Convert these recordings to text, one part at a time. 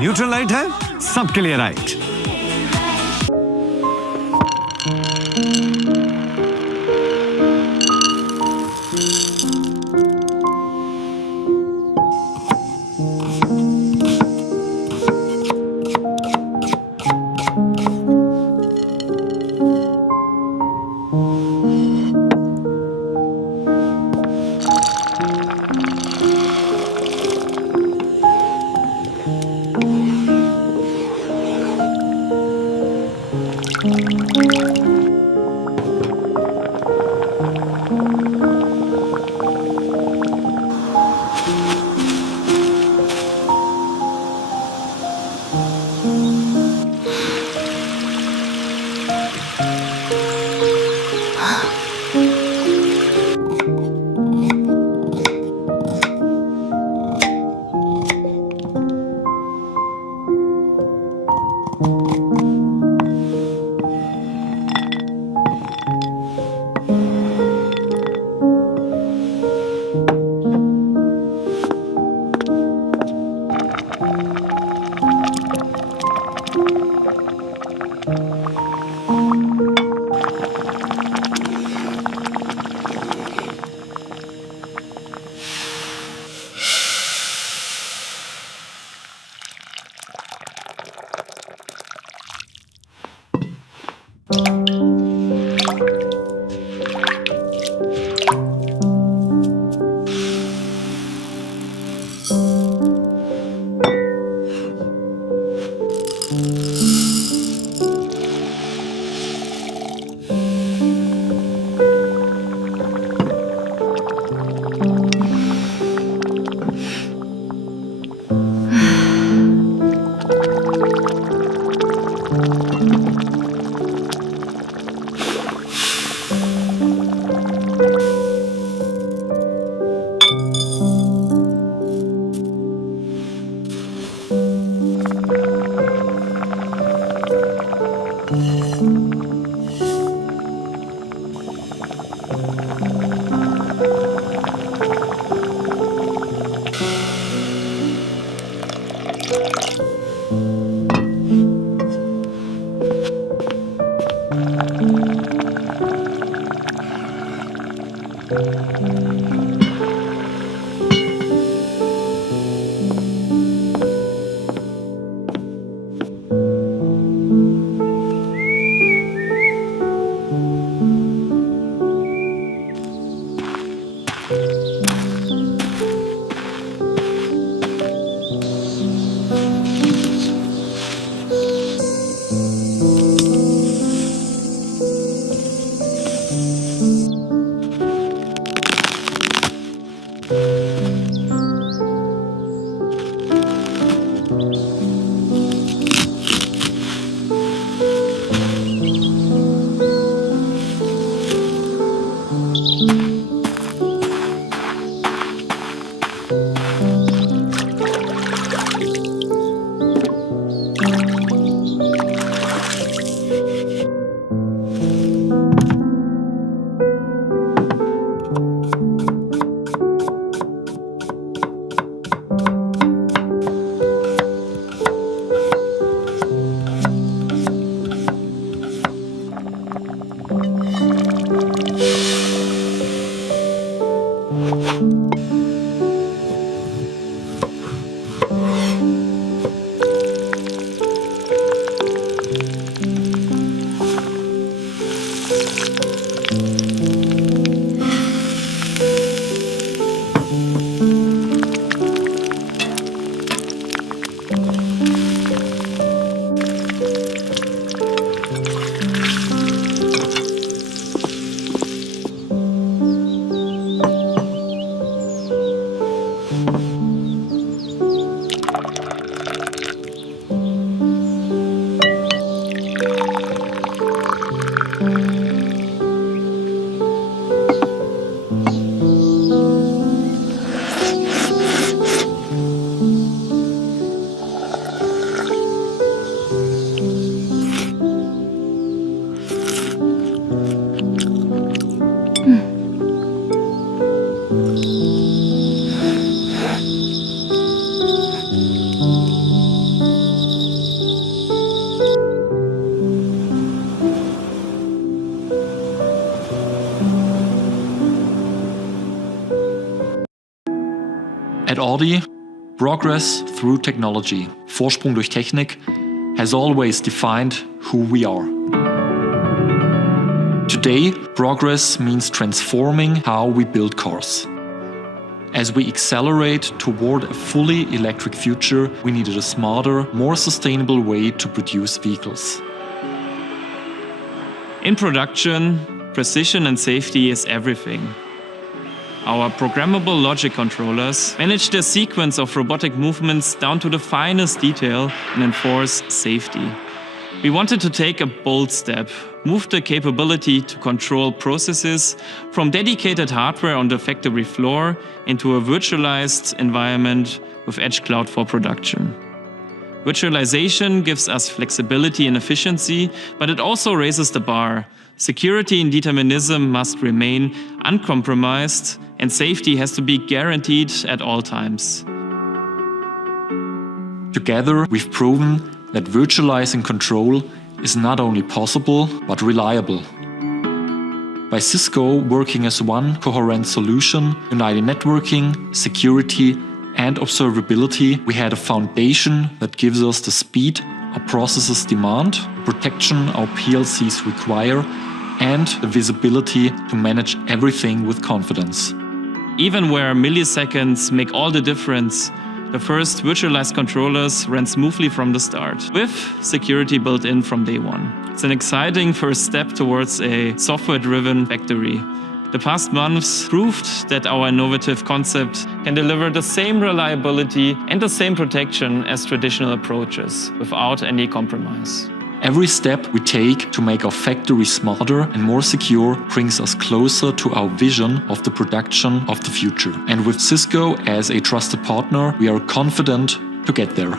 Neutral light है, सबके लिए right. At Audi, progress through technology, Vorsprung durch Technik, has always defined who we are. Today, progress means transforming how we build cars. As we accelerate toward a fully electric future, we needed a smarter, more sustainable way to produce vehicles. In production, precision and safety is everything. Our programmable logic controllers manage the sequence of robotic movements down to the finest detail and enforce safety. We wanted to take a bold step, move the capability to control processes from dedicated hardware on the factory floor into a virtualized environment with Edge Cloud for production. Virtualization gives us flexibility and efficiency, but it also raises the bar. Security and determinism must remain uncompromised, and safety has to be guaranteed at all times. Together, we've proven that virtualizing control is not only possible, but reliable. By Cisco working as one coherent solution, uniting networking, security, and observability, we had a foundation that gives us the speed our processes demand, the protection our PLCs require, and the visibility to manage everything with confidence. Even where milliseconds make all the difference, the first virtualized controllers ran smoothly from the start, with security built in from day one. It's an exciting first step towards a software-driven factory. The past months proved that our innovative concept can deliver the same reliability and the same protection as traditional approaches, without any compromise. Every step we take to make our factory smarter and more secure brings us closer to our vision of the production of the future. And with Cisco as a trusted partner, we are confident to get there.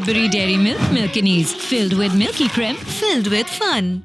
Cadbury Dairy Milk Milkinees, filled with milky cream, filled with fun.